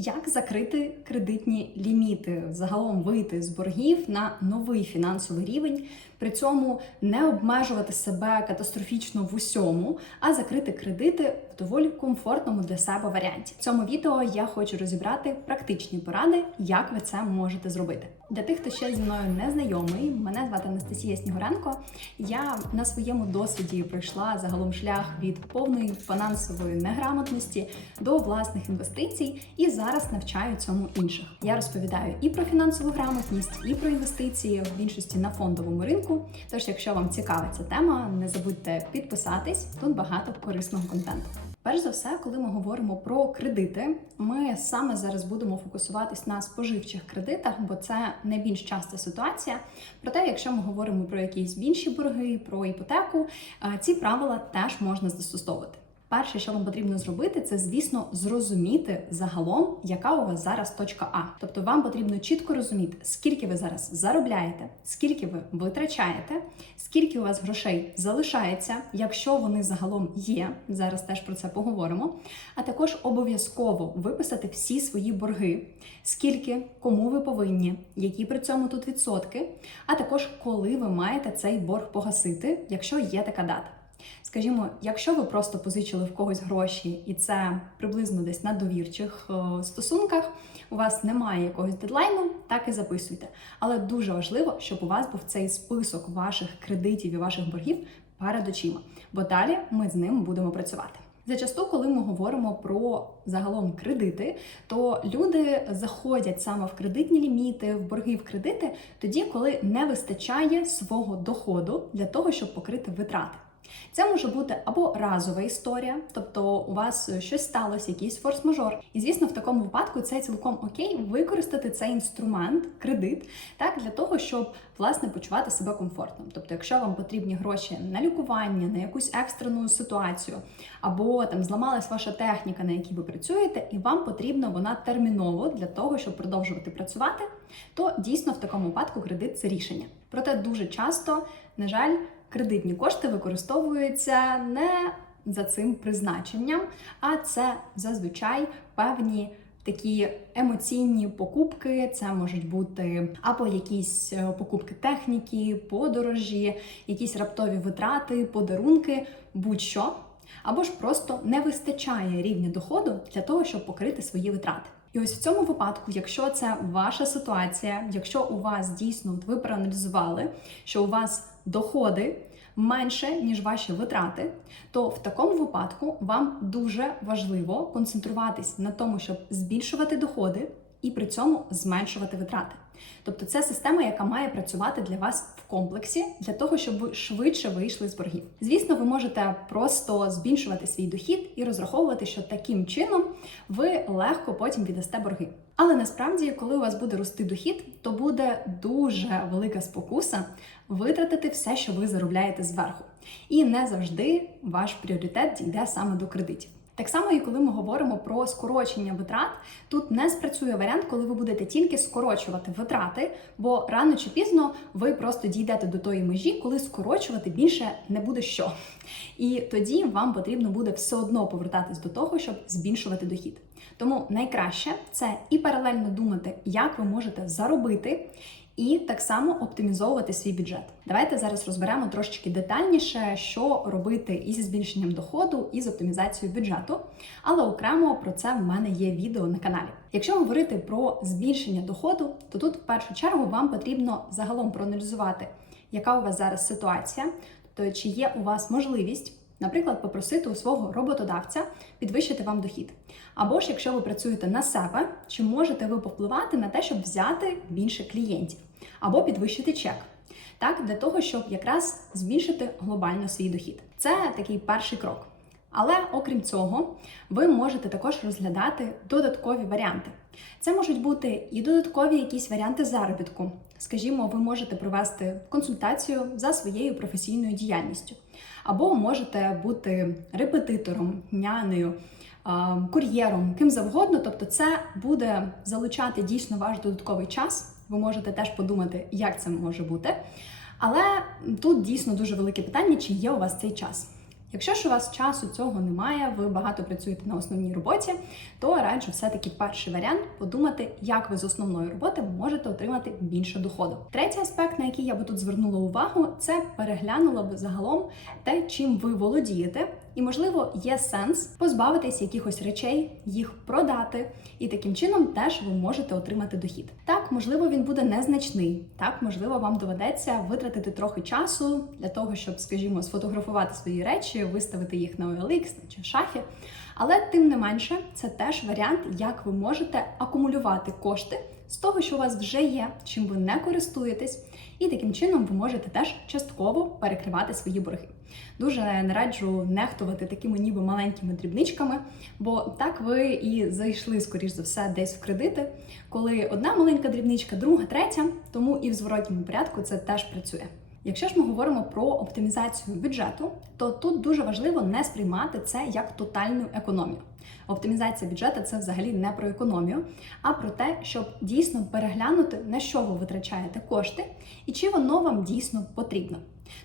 Як закрити кредитні ліміти, загалом вийти з боргів на новий фінансовий рівень, при цьому не обмежувати себе катастрофічно в усьому, а закрити кредити доволі комфортному для себе варіанті. В цьому відео я хочу розібрати практичні поради, як ви це можете зробити. Для тих, хто ще зі мною не знайомий, мене звати Анастасія Снігуренко. Я на своєму досвіді пройшла загалом шлях від повної фінансової неграмотності до власних інвестицій і зараз навчаю цьому інших. Я розповідаю і про фінансову грамотність, і про інвестиції в більшості на фондовому ринку. Тож, якщо вам цікава ця тема, не забудьте підписатись. Тут багато корисного контенту. Перш за все, коли ми говоримо про кредити, ми саме зараз будемо фокусуватись на споживчих кредитах, бо це найбільш часта ситуація. Проте, якщо ми говоримо про якісь інші борги, про іпотеку, е, ці правила теж можна застосовувати. Перше, що вам потрібно зробити, це звісно зрозуміти загалом, яка у вас зараз точка А. Тобто вам потрібно чітко розуміти, скільки ви зараз заробляєте, скільки ви витрачаєте, скільки у вас грошей залишається, якщо вони загалом є. Зараз теж про це поговоримо. А також обов'язково виписати всі свої борги, скільки, кому ви повинні, які при цьому тут відсотки, а також коли ви маєте цей борг погасити, якщо є така дата. Скажімо, якщо ви просто позичили в когось гроші, і це приблизно десь на довірчих е, стосунках, у вас немає якогось дедлайну, так і записуйте. Але дуже важливо, щоб у вас був цей список ваших кредитів і ваших боргів перед очима, бо далі ми з ним будемо працювати. Зачасту, коли ми говоримо про загалом кредити, то люди заходять саме в кредитні ліміти, в борги в кредити, тоді, коли не вистачає свого доходу для того, щоб покрити витрати. Це може бути або разова історія, тобто у вас щось сталося, якийсь форс-мажор. І звісно, в такому випадку це цілком окей використати цей інструмент, кредит, так для того, щоб власне почувати себе комфортно. Тобто, якщо вам потрібні гроші на лікування, на якусь екстрену ситуацію, або там зламалась ваша техніка, на якій ви працюєте, і вам потрібна вона терміново для того, щоб продовжувати працювати, то дійсно в такому випадку кредит це рішення. Проте дуже часто, на жаль кредитні кошти використовуються не за цим призначенням, а це зазвичай певні. Такі емоційні покупки, це можуть бути або якісь е, покупки техніки, подорожі, якісь раптові витрати, подарунки, будь-що, або ж просто не вистачає рівня доходу для того, щоб покрити свої витрати. Ось в цьому випадку, якщо це ваша ситуація, якщо у вас дійсно ви проаналізували, що у вас доходи менше, ніж ваші витрати, то в такому випадку вам дуже важливо концентруватись на тому, щоб збільшувати доходи і при цьому зменшувати витрати. Тобто це система, яка має працювати для вас в комплексі, для того, щоб ви швидше вийшли з боргів. Звісно, ви можете просто збільшувати свій дохід і розраховувати, що таким чином ви легко потім віддасте борги. Але насправді, коли у вас буде рости дохід, то буде дуже велика спокуса витратити все, що ви заробляєте зверху. І не завжди ваш пріоритет дійде саме до кредитів. Так само, і коли ми говоримо про скорочення витрат, тут не спрацює варіант, коли ви будете тільки скорочувати витрати, бо рано чи пізно ви просто дійдете до тої межі, коли скорочувати більше не буде що. І тоді вам потрібно буде все одно повертатись до того, щоб збільшувати дохід. Тому найкраще це і паралельно думати, як ви можете заробити. І так само оптимізовувати свій бюджет. Давайте зараз розберемо трошечки детальніше, що робити із збільшенням доходу, і з оптимізацією бюджету. Але окремо про це в мене є відео на каналі. Якщо говорити про збільшення доходу, то тут в першу чергу вам потрібно загалом проаналізувати, яка у вас зараз ситуація, тобто чи є у вас можливість. Наприклад, попросити у свого роботодавця підвищити вам дохід. Або ж, якщо ви працюєте на себе, чи можете ви повпливати на те, щоб взяти більше клієнтів, або підвищити чек. Так, для того, щоб якраз збільшити глобально свій дохід. Це такий перший крок. Але окрім цього, ви можете також розглядати додаткові варіанти. Це можуть бути і додаткові якісь варіанти заробітку. Скажімо, ви можете провести консультацію за своєю професійною діяльністю, або можете бути репетитором, нянею, кур'єром, ким завгодно. Тобто, це буде залучати дійсно ваш додатковий час. Ви можете теж подумати, як це може бути. Але тут дійсно дуже велике питання, чи є у вас цей час. Якщо ж у вас часу цього немає, ви багато працюєте на основній роботі, то раджу все-таки перший варіант подумати, як ви з основної роботи можете отримати більше доходу. Третій аспект, на який я би тут звернула увагу, це переглянула би загалом те, чим ви володієте, і можливо є сенс позбавитись якихось речей, їх продати, і таким чином теж ви можете отримати дохід. Так, можливо, він буде незначний. Так, можливо, вам доведеться витратити трохи часу для того, щоб, скажімо, сфотографувати свої речі, виставити їх на OLX чи шафі. Але тим не менше, це теж варіант, як ви можете акумулювати кошти з того, що у вас вже є, чим ви не користуєтесь, і таким чином ви можете теж частково перекривати свої борги. Дуже не раджу нехтувати такими ніби маленькими дрібничками, бо так ви і зайшли, скоріш за все, десь в кредити, коли одна маленька дрібничка, друга, третя, тому і в зворотньому порядку це теж працює. Якщо ж ми говоримо про оптимізацію бюджету, то тут дуже важливо не сприймати це як тотальну економію. Оптимізація бюджету це взагалі не про економію, а про те, щоб дійсно переглянути, на що ви витрачаєте кошти і чи воно вам дійсно потрібно.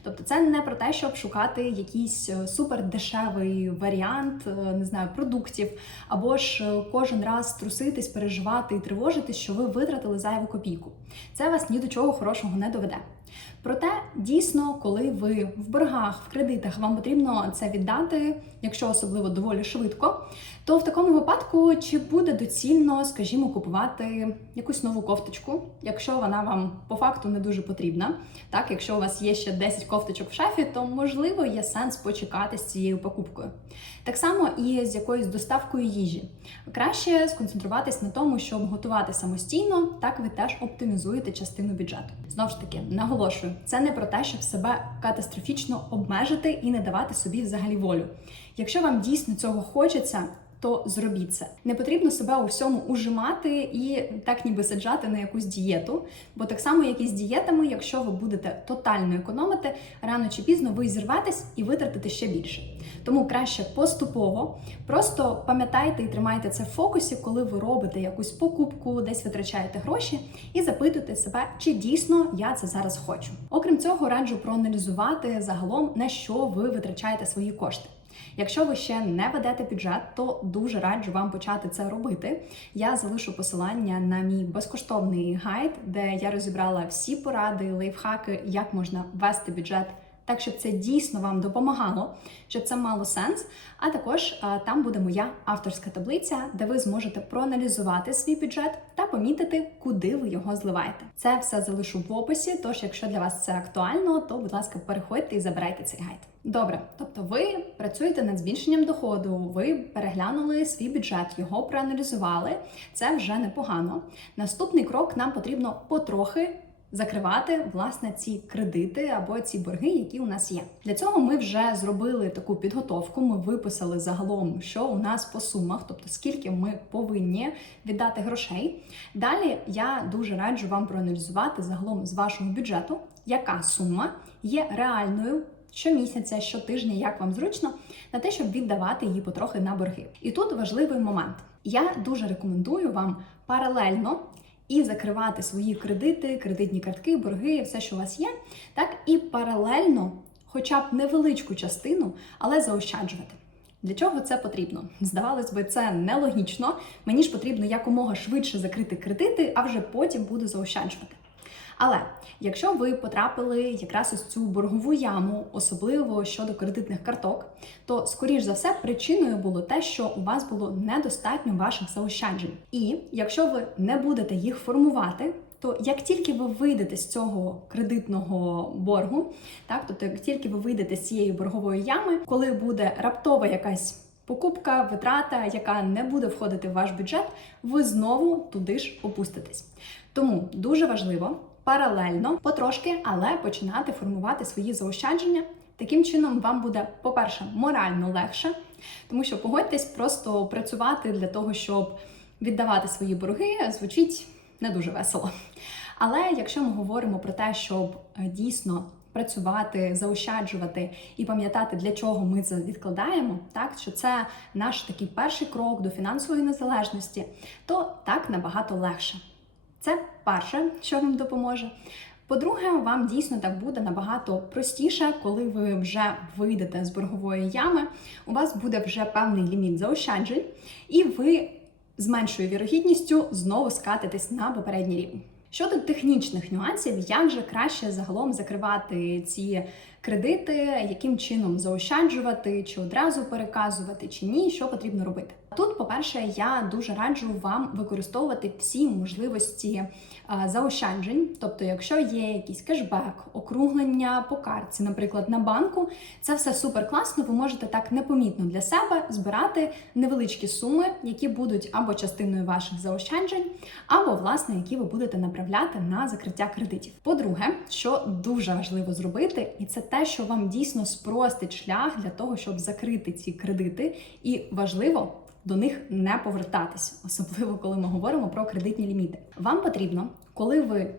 Тобто це не про те, щоб шукати якийсь е, супер дешевий варіант, е, не знаю, продуктів, або ж е, кожен раз труситись, переживати і тривожитись, що ви витратили зайву копійку. Це вас ні до чого хорошого не доведе. Проте дійсно, коли ви в боргах, в кредитах, вам потрібно це віддати, якщо особливо доволі швидко, то в такому випадку чи буде доцільно, скажімо, купувати якусь нову кофточку, якщо вона вам по факту не дуже потрібна. Так, якщо у вас є ще 10 кофточок в шафі, то можливо є сенс почекати з цією покупкою. Так само і з якоюсь доставкою їжі. Краще сконцентруватись на тому, щоб готувати самостійно, так ви теж оптимізуєте частину бюджету. Знову ж таки, наголошую, це не про те, щоб себе катастрофічно обмежити і не давати собі взагалі волю. Якщо вам дійсно цього хочеться, то зробіть це. Не потрібно себе у всьому ужимати і так ніби саджати на якусь дієту. Бо так само, як і з дієтами, якщо ви будете тотально економити, рано чи пізно ви зірветесь і витратите ще більше. Тому краще поступово, просто пам'ятайте і тримайте це в фокусі, коли ви робите якусь покупку, десь витрачаєте гроші, і запитуйте себе, чи дійсно я це зараз хочу. Окрім цього, раджу проаналізувати загалом на що ви витрачаєте свої кошти. Якщо ви ще не ведете бюджет, то дуже раджу вам почати це робити. Я залишу посилання на мій безкоштовний гайд, де я розібрала всі поради, лайфхаки, як можна вести бюджет. Так, щоб це дійсно вам допомагало, щоб це мало сенс. А також там буде моя авторська таблиця, де ви зможете проаналізувати свій бюджет та помітити, куди ви його зливаєте. Це все залишу в описі. Тож, якщо для вас це актуально, то будь ласка, переходьте і забирайте цей гайд. Добре, тобто ви працюєте над збільшенням доходу, ви переглянули свій бюджет, його проаналізували. Це вже непогано. Наступний крок нам потрібно потрохи. Закривати власне ці кредити або ці борги, які у нас є. Для цього ми вже зробили таку підготовку. Ми виписали загалом, що у нас по сумах, тобто скільки ми повинні віддати грошей. Далі я дуже раджу вам проаналізувати загалом з вашого бюджету, яка сума є реальною щомісяця, щотижня, як вам зручно, на те, щоб віддавати її потрохи на борги. І тут важливий момент. Я дуже рекомендую вам паралельно. І закривати свої кредити, кредитні картки, борги, все, що у вас є, так і паралельно, хоча б невеличку частину, але заощаджувати. Для чого це потрібно? Здавалось би, це нелогічно. Мені ж потрібно якомога швидше закрити кредити, а вже потім буду заощаджувати. Але якщо ви потрапили якраз ось цю боргову яму, особливо щодо кредитних карток, то скоріш за все причиною було те, що у вас було недостатньо ваших заощаджень. І якщо ви не будете їх формувати, то як тільки ви вийдете з цього кредитного боргу, так тобто як тільки ви вийдете з цієї боргової ями, коли буде раптова якась покупка, витрата, яка не буде входити в ваш бюджет, ви знову туди ж опуститесь. Тому дуже важливо паралельно, потрошки, але починати формувати свої заощадження. Таким чином, вам буде, по-перше, морально легше, тому що погодьтесь, просто працювати для того, щоб віддавати свої борги, звучить не дуже весело. Але якщо ми говоримо про те, щоб е, дійсно працювати, заощаджувати і пам'ятати, для чого ми це відкладаємо, так що це наш такий перший крок до фінансової незалежності, то так набагато легше. Це перше, що вам допоможе. По-друге, вам дійсно так буде набагато простіше, коли ви вже вийдете з боргової ями. У вас буде вже певний ліміт заощаджень, і ви з меншою вірогідністю знову скатитесь на попередній рівень. Щодо технічних нюансів, як же краще загалом закривати ці кредити, яким чином заощаджувати, чи одразу переказувати, чи ні, що потрібно робити. Тут, по-перше, я дуже раджу вам використовувати всі можливості заощаджень. Тобто, якщо є якийсь кешбек, округлення по картці, наприклад, на банку, це все супер класно. Ви можете так непомітно для себе збирати невеличкі суми, які будуть або частиною ваших заощаджень, або власне, які ви будете направляти на закриття кредитів. По-друге, що дуже важливо зробити, і це те, що вам дійсно спростить шлях для того, щоб закрити ці кредити, і важливо до них не повертатися, особливо коли ми говоримо про кредитні ліміти. Вам потрібно, коли ви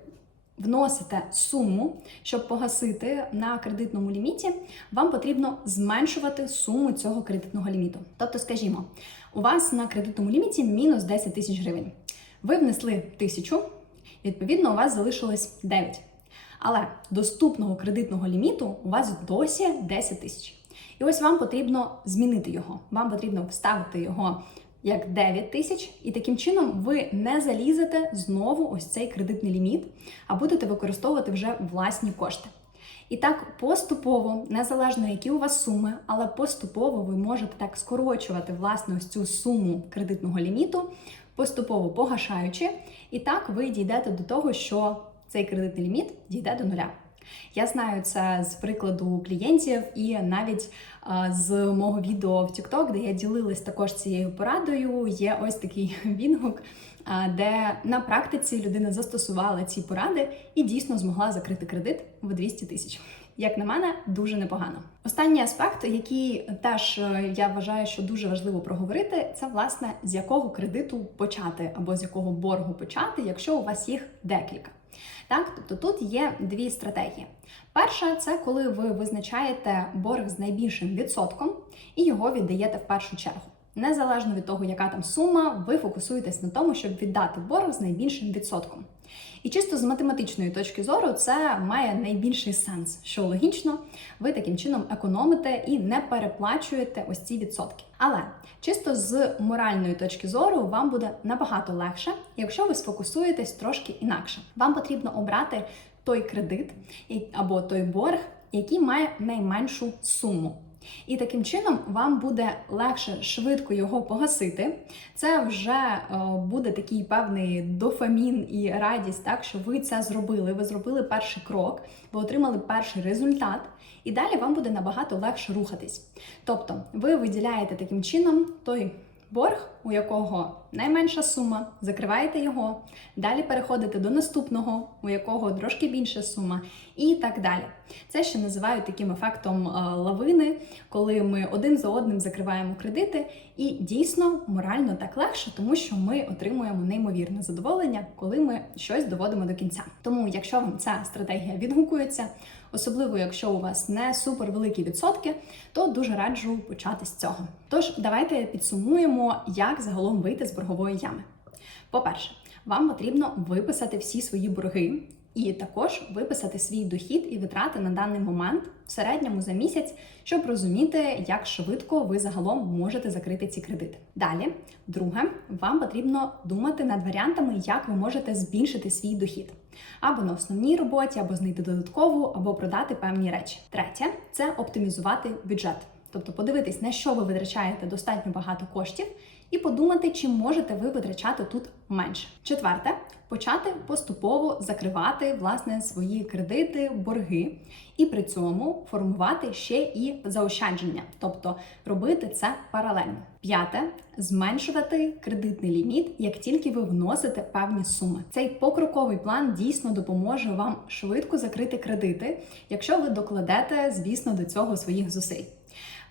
вносите суму, щоб погасити на кредитному ліміті, вам потрібно зменшувати суму цього кредитного ліміту. Тобто, скажімо, у вас на кредитному ліміті мінус 10 тисяч гривень. Ви внесли тисячу, відповідно, у вас залишилось 9. Але доступного кредитного ліміту у вас досі 10 тисяч. І ось вам потрібно змінити його. Вам потрібно вставити його як 9 тисяч, і таким чином ви не залізете знову ось цей кредитний ліміт, а будете використовувати вже власні кошти. І так поступово, незалежно які у вас суми, але поступово ви можете так скорочувати власне ось цю суму кредитного ліміту, поступово погашаючи, і так ви дійдете до того, що цей кредитний ліміт дійде до нуля. Я знаю це з прикладу клієнтів, і навіть з мого відео в TikTok, де я ділилась також цією порадою, є ось такий відгук, де на практиці людина застосувала ці поради і дійсно змогла закрити кредит в 200 тисяч. Як на мене, дуже непогано. Останній аспект, який теж е, я вважаю, що дуже важливо проговорити, це власне з якого кредиту почати або з якого боргу почати, якщо у вас їх декілька. Так, тобто тут є дві стратегії. Перша це коли ви визначаєте борг з найбільшим відсотком і його віддаєте в першу чергу. Незалежно від того, яка там сума, ви фокусуєтесь на тому, щоб віддати борг з найбільшим відсотком. І чисто з математичної точки зору це має найбільший сенс, що логічно, ви таким чином економите і не переплачуєте ось ці відсотки. Але чисто з моральної точки зору вам буде набагато легше, якщо ви сфокусуєтесь трошки інакше. Вам потрібно обрати той кредит або той борг, який має найменшу суму. І таким чином вам буде легше швидко його погасити. Це вже е, буде такий певний дофамін і радість, так що ви це зробили. Ви зробили перший крок, ви отримали перший результат, і далі вам буде набагато легше рухатись. Тобто, ви виділяєте таким чином той борг, у якого найменша сума, закриваєте його, далі переходите до наступного, у якого трошки більша сума, і так далі. Це ще називають таким ефектом лавини, коли ми один за одним закриваємо кредити, і дійсно морально так легше, тому що ми отримуємо неймовірне задоволення, коли ми щось доводимо до кінця. Тому, якщо вам ця стратегія відгукується, особливо якщо у вас не супер великі відсотки, то дуже раджу почати з цього. Тож давайте підсумуємо, як загалом вийти з боргової ями. По-перше, вам потрібно виписати всі свої борги. І також виписати свій дохід і витрати на даний момент в середньому за місяць, щоб розуміти, як швидко ви загалом можете закрити ці кредити. Далі, друге, вам потрібно думати над варіантами, як ви можете збільшити свій дохід або на основній роботі, або знайти додаткову, або продати певні речі. Третє це оптимізувати бюджет, тобто подивитись, на що ви витрачаєте достатньо багато коштів і подумати, чи можете ви витрачати тут менше. Четверте, почати поступово закривати власне свої кредити, борги, і при цьому формувати ще і заощадження, тобто робити це паралельно. П'яте зменшувати кредитний ліміт, як тільки ви вносите певні суми. Цей покроковий план дійсно допоможе вам швидко закрити кредити, якщо ви докладете, звісно, до цього своїх зусиль.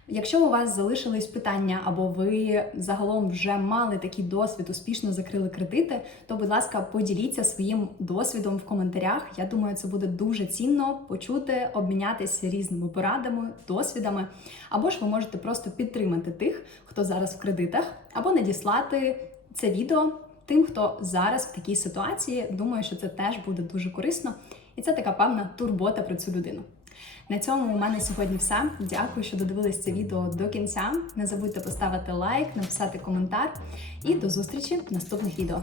Якщо у вас залишились питання, або ви загалом вже мали такий досвід, успішно закрили кредити, то, будь ласка, поділіться своїм досвідом в коментарях. Я думаю, це буде дуже цінно почути, обмінятися різними порадами, досвідами. Або ж ви можете просто підтримати тих, хто зараз в кредитах, або надіслати це відео тим, хто зараз в такій ситуації. Думаю, що це теж буде дуже корисно І це така певна турбота про цю людину. На цьому у мене сьогодні все. Дякую, що додивились це відео до кінця. Не забудьте поставити лайк, написати коментар і до зустрічі в наступних відео.